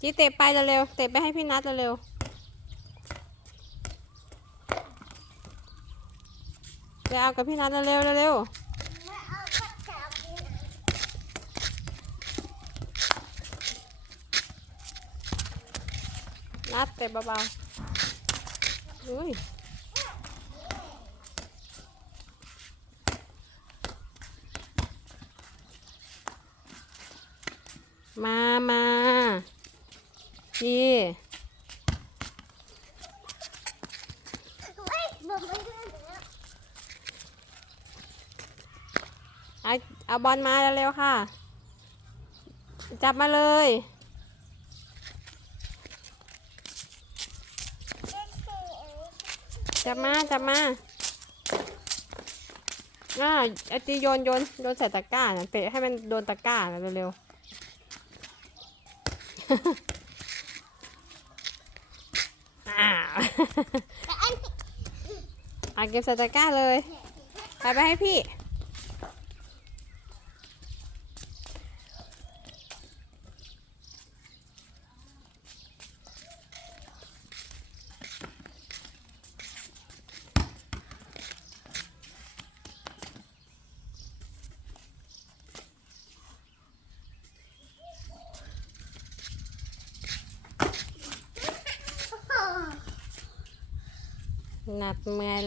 จีเตะไปเร็วๆเตะไปให้พี่นัทเร็วๆไปเอากับพี่นัทเร็วๆเร็วๆนัดเตะเบาๆอุ้ยมา มา พี่เฮ้ยบอกไม่ได้แล้วเอาเอาบอลมาเร็วๆค่ะ จับมาเลยจับมาจับมาอ่าไอตีโยนโยนโยนใส่ตะกร้าน่ะเตะให้มันโดนตะกร้านะเร็วๆ อ่านนี้อะเก็บใส่ตะกร้าเลย ไปไปให้พี่ นัดเมื่อยแล้ว